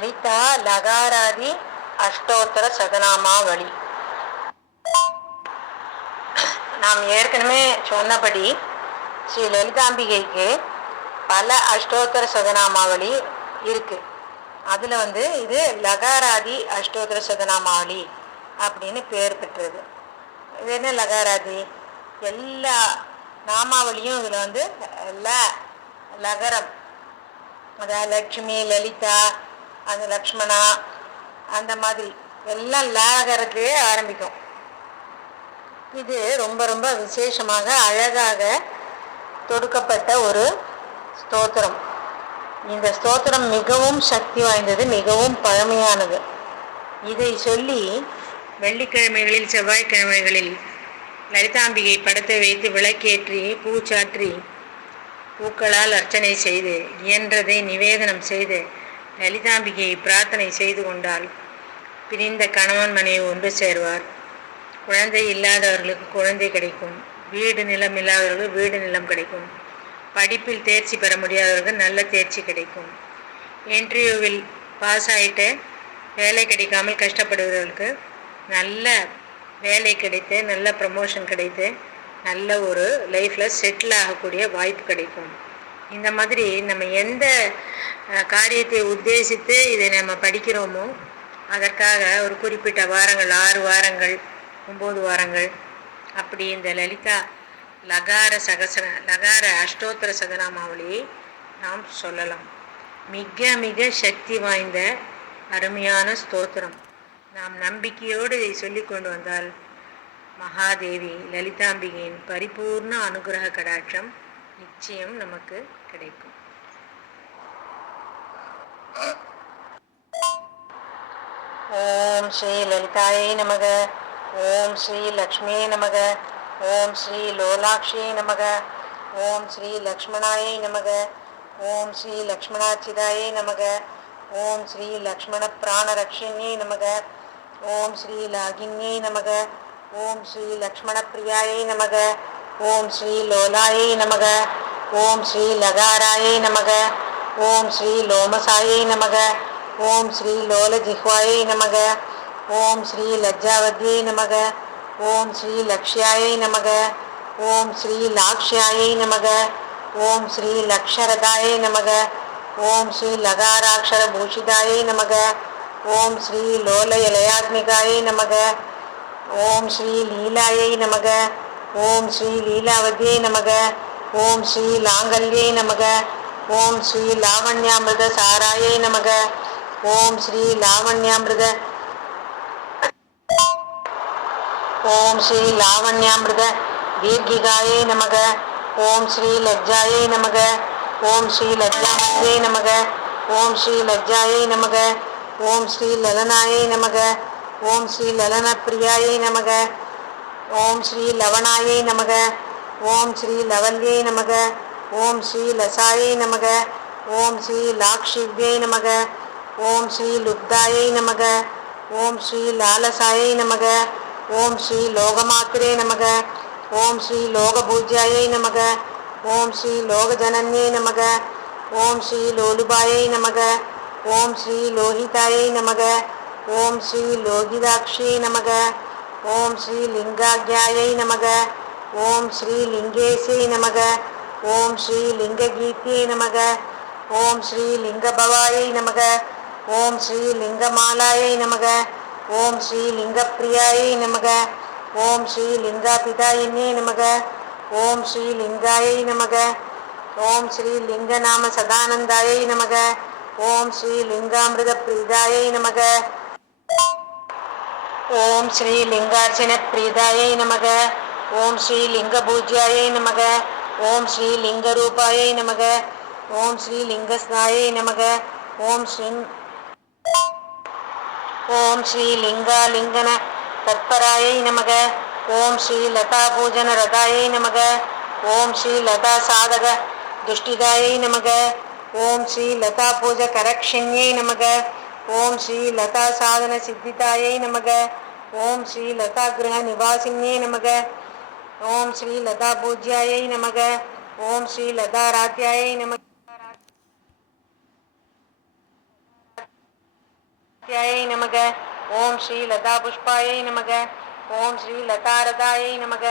லலிதா லகாராதி அஷ்டோத்தர சதநாமாவளி நாம் ஏற்கனவே சொன்னபடி ஸ்ரீ லலிதாம்பிகைக்கு பல அஷ்டோத்தர சதநாமாவளி இருக்கு. அதில் வந்து இது லகாராதி அஷ்டோத்தர சதநாமாவளி அப்படின்னு பேர் பெற்றது. இது என்ன லகாராதி? எல்லா நாமாவளியும் இதில் வந்து ல லகரம் அதாவது லக்ஷ்மி லலிதா அந்த லக்ஷ்மணா அந்த மாதிரி எல்லாம் லாகரத்திலே ஆரம்பிக்கும். இது ரொம்ப ரொம்ப விசேஷமாக அழகாக தொடுக்கப்பட்ட ஒரு ஸ்தோத்திரம். இந்த ஸ்தோத்திரம் மிகவும் சக்தி வாய்ந்தது மிகவும் பழமையானது. இதை சொல்லி வெள்ளிக்கிழமைகளில் செவ்வாய்க்கிழமைகளில் லலிதாம்பிகை படத்தை வைத்து விளக்கேற்றி பூச்சாற்றி பூக்களால் அர்ச்சனை செய்து இயன்றதை நிவேதனம் செய்து லலிதாம்பிகையை பிரார்த்தனை செய்து கொண்டால் பிரிந்த கணவன் மனைவி ஒன்று சேர்வார். குழந்தை இல்லாதவர்களுக்கு குழந்தை கிடைக்கும். வீடு நிலம் இல்லாதவர்களுக்கு வீடு நிலம் கிடைக்கும். படிப்பில் தேர்ச்சி பெற முடியாதவர்களுக்கு நல்ல தேர்ச்சி கிடைக்கும். இன்டர்வியூவில் பாஸ் ஆகிட்டு வேலை கிடைக்காமல் கஷ்டப்படுகிறவர்களுக்கு நல்ல வேலை கிடைத்து நல்ல ப்ரமோஷன் கிடைத்து நல்ல ஒரு லைஃப்பில் செட்டில் ஆகக்கூடிய வாய்ப்பு கிடைக்கும். இந்த மாதிரி நம்ம எந்த காரியத்தை உத்தேசித்து இதை நம்ம படிக்கிறோமோ அதற்காக ஒரு குறிப்பிட்ட வாரங்கள் ஆறு வாரங்கள் ஒம்பது வாரங்கள் அப்படி இந்த லலிதா லகார சகசன லகார அஷ்டோத்தர சதநாமாவளியை நாம் சொல்லலாம். மிக மிக சக்தி வாய்ந்த அருமையான ஸ்தோத்திரம். நாம் நம்பிக்கையோடு இதை சொல்லி கொண்டு வந்தால் மகாதேவி லலிதாம்பிகையின் பரிபூர்ண அனுகிரக கடாட்சம் நிச்சயம் நமக்கு கிடைக்கும். ஓம் ஸ்ரீ லலிதாயை நமக. ஓம் ஸ்ரீ லக்ஷ்மியே நமக. ஓம் ஸ்ரீ லோலாட்சியை நமக. ஓம் ஸ்ரீ லக்ஷ்மணாயை நமக. ஓம் ஸ்ரீ லக்ஷ்மணாச்சிதாயை நமக. ஓம் ஸ்ரீ லக்ஷ்மண பிராணரக்ஷிணியை நமக. ஓம் ஸ்ரீ லாகின்யை நமக. ஓம் ஸ்ரீ லக்ஷ்மண பிரியாயை நமக. ஓம் ஸ்ரீ லோலாயை நமக. ஓம் ஸ்ரீ லகாராயை நமக ஓம் ஸ்ரீ லோமசாயை நமக ஓம் ஸ்ரீ லோலஜிஹ்வாயை நமக ஓம் ஸ்ரீ லஜ்ஜாவத்யை நமக ஓம் ஸ்ரீ லக்ஷ்யாயை நமக ஓம் ஸ்ரீ லாக்ஷ்யாயை நமக ஓம் ஸ்ரீ லக்ஷரதாயை நமக ஓம் ஸ்ரீ லகாராட்சர பூஷிதாயை நமக ஓம் ஸ்ரீ லோலயலயாத்மிகாயை நமக ஓம் ஸ்ரீ லீலாயை நமக ஓம் ஸ்ரீ லீலாவதியை நமக ஓம் ஸ்ரீ லாங்கல்யை நமக ஓம் ஸ்ரீ லாவண்யாமிருத சாராயை நமக ஓம் ஸ்ரீ லாவண்யாமிருத ஓம் ஸ்ரீ லாவண்யாமிருத தீர்கிகாயை நமக ஓம் ஸ்ரீ லஜ்ஜாயை நமக ஓம் ஸ்ரீ லஜ்ஜாமதியை நமக ஓம் ஸ்ரீ லஜ்ஜாயை நமக ஓம் ஸ்ரீ லலனாயை நமக ஓம் ஸ்ரீ லலன பிரியாயை நமக ஓம் ஸ்ரீ லவணாயை நமக ஓம் ஸ்ரீ லவல்யை நமக ஓம் ஸ்ரீ லசாயை நமக ஓம் ஸ்ரீ லாக்ஷிவ்யை நமக ஓம் ஸ்ரீ லுப்தாயை நமக ஓம் ஸ்ரீ லாலசாயை நமக ஓம் ஸ்ரீ லோகமாத்திரே நமக ஓம் ஸ்ரீ லோகபூஜ்யாயை நமக ஓம் ஸ்ரீ லோகஜனன்யை நமக ஓம் ஸ்ரீ லோலுபாயை நமக ஓம் ஸ்ரீ லோகிதாயை நமக ஓம் ஸ்ரீ லோகிதாட்சியை நமக ஓம் ஸ்ரீ லிங்காக்யாயை நமக ஓம் ஸ்ரீ லிங்கேசை நமக ஓம் ஸ்ரீ லிங்க லிங்ககீர்த்தியை நமக ஓம் ஸ்ரீ லிங்க பவாயை நமக ஓம் ஸ்ரீ லிங்க மாலாயை நமக ஓம் ஸ்ரீ லிங்க பிரியாயை நமக ஓம் ஸ்ரீ லிங்கா பிதாயினே நமக ஓம் ஸ்ரீ லிங்காயை நமக ஓம் ஸ்ரீ லிங்கநாம சதானந்தாயை நமக ஓம் ஸ்ரீ லிங்காமிருத பிரீதாயை நமக ஓம் ஸ்ரீ லிங்கார்ஜன பிரீதாயை நமக ஓம் ஸ்ரீ லிங்க பூஜ்யாயை நமக. ஓம் ஸ்ரீ லிங்க ரூபாயை நமக. ஓம் ஸ்ரீ லிங்கஸ்நாயை நமக. ஓம் ஸ்ரீ ஓம் ஸ்ரீ லிங்கா லிங்கன தத்பராயை நமக. ஓம் ஸ்ரீ லதா பூஜன ரதாயை நமக. ஓம் ஸ்ரீ லதா சாதக துஷ்டிதாயை நமக. ஓம் ஸ்ரீ லதா பூஜ கரக்ஷண்யை நமக. ஓம் ஸ்ரீ லதா சாதன சித்திதாயை நமக. ஓம் ஸ்ரீ லதா கிரக நிவாசின்யே நமக. ஓம் ஸ்ரீ லதா பூஜ்யாயை நமக. ஓம் ஸ்ரீ லதா ராத்தியாயை நமக. லதாஸ்யாயை நமக. ஓம் ஸ்ரீ லதா புஷ்பாயை நமக. ஓம் ஸ்ரீ லதா ரதாயை நமக.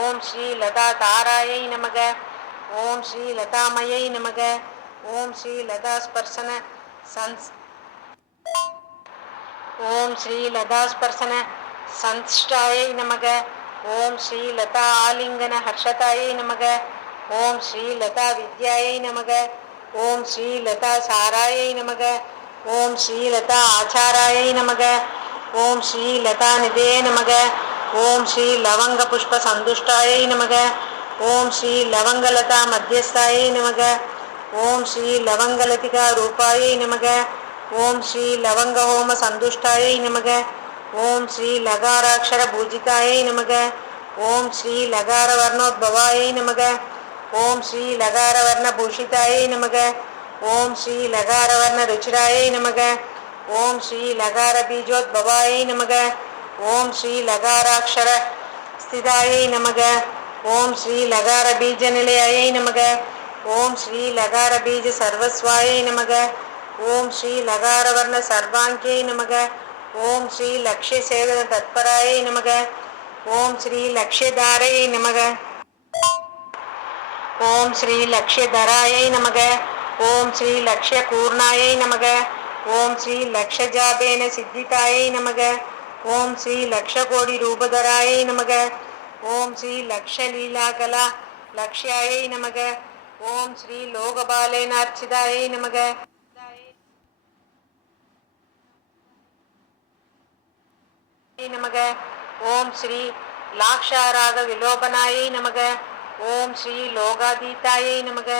ஓம் ஸ்ரீ லதா தாராயை நமக. ஓம் ஸ்ரீ லதாமயை நமக. ஓம் ஸ்ரீ லதா ஸ்பர்சன சன்ஸ் ஓம் ஸ்ரீ லதா ஸ்பர்சன சன்ஸ்டாயை நமக. ஓம் ஸ்ரீ லதா ஆலிங்கன ஹர்ஷதாயை நமக. ஓம் ஸ்ரீ லதா வித்யாயை நமக. ஓம் ஸ்ரீ லதா சாராயை நமக. ஓம் ஸ்ரீ லதா ஆச்சாராயை நமக. ஓம் ஸ்ரீ லதா நிதே நமக. ஓம் ஸ்ரீ லவங்க புஷ்ப சந்துஷ்டாயை நமக. ஓம் ஸ்ரீ லவங்கலதா மத்தியஸ்தாயை நமக. ஓம் ஸ்ரீ லவங்கலதிகா ரூபாயை நமக. ஓம் ஸ்ரீ லவங்க ஹோம சந்துஷ்டாயை நமக. ஓம் ஸ்ரீ லகாராட்சர பூஜிதாயை நமக. ஓம் ஸ்ரீ லகார வர்ணோத்பவாயை நமக. ஓம் ஸ்ரீ லகார வர்ண பூஷிதாயை நமக. ஓம் ஸ்ரீ லகார வர்ண ருச்சிராயை நமக. ஓம் ஸ்ரீ லகார பீஜோத்பவாயை நமக. ஓம் ஸ்ரீ லகாராட்சர ஸ்திதாயை நமக. ஓம் ஸ்ரீ லகார பீஜ நிலையாயை நமக. ஓம் ஸ்ரீ லகார பீஜ சர்வஸ்வாயை நமக. ஓம் ஸ்ரீ லகார வர்ண சர்வாங்கியை நமக. ஓம் ஸ்ரீ லக்ஷ்ய சேவத தத்பராய நமக. ஓம் ஸ்ரீ லக்ஷ்யதாரையை நமக. ஓம் ஸ்ரீ லக்ஷ்யதராய நமக. ஓம் ஸ்ரீ லக்ஷ்ய கூர்ணாய நமக. ஓம் ஸ்ரீ லக்ஷஜாபேன சித்திதாய நமக. ஓம் ஸ்ரீ லக்ஷகோடி ரூபதராய நமக. ஓம் ஸ்ரீ லக்ஷலீலாகலா லக்ஷ்யாயை நமக. ஓம் ஸ்ரீ லோகபாலேனார்ச்சிதாயை நமக. நமக ஓம் ஸ்ரீ லாக்ஷாராக விலோபனாயை நமக ஓம் ஸ்ரீ லோகாதீதாயை நமக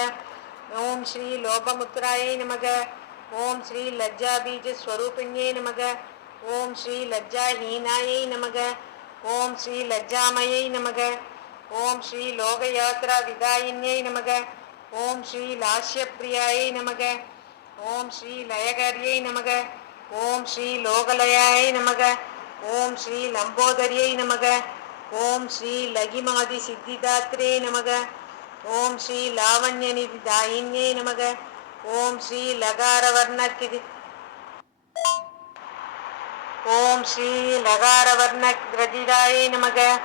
ஓம் ஸ்ரீ லோபமுத்ராயை நமக ஓம் ஸ்ரீ லஜ்ஜாபீஜ ஸ்வரூபிண்யை நமக ஓம் ஸ்ரீ லஜ்ஜாஹீனாயை நமக ஓம் ஸ்ரீ லஜ்ஜாமயை நமக ஓம் ஸ்ரீ லோகயாத்ரா விதாயின்யை நமக ஓம் ஸ்ரீ லாஸ்யப்பிரியாயை நமக ஓம் ஸ்ரீ லயகரியை நமக ஓம் ஸ்ரீ லோகலயாயை நமக ஓம் ஸ்ரீ லம்போதரியை நமக. ஓம் ஸ்ரீ லகிமாதி சித்திதாத்ரே நமக. ஓம் ஸ்ரீ லாவண்யநிதி தாயின்யை நமக. ஓம் ஸ்ரீ லகாரவர்ண ஓம் ஸ்ரீ லகாரவர்ண கிரதிதாயை நமக.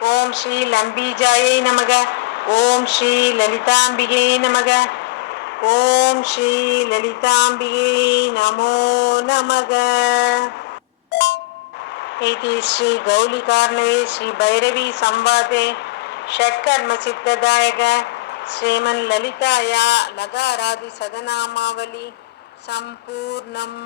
ஓம் ஸ்ரீ லம்பீஜாயை நமக. ஓம் ஸ்ரீ லலிதாம்பிகை நமக. ஓம் ஸ்ரீ லலிதாம்பிகை நமோ நமக. इति श्री गौलिकार्णवे श्री भैरवी संवादे षट्कर्म सिद्धदायक श्रीमन् ललिताया लगारादि सदनामावली सम्पूर्णम्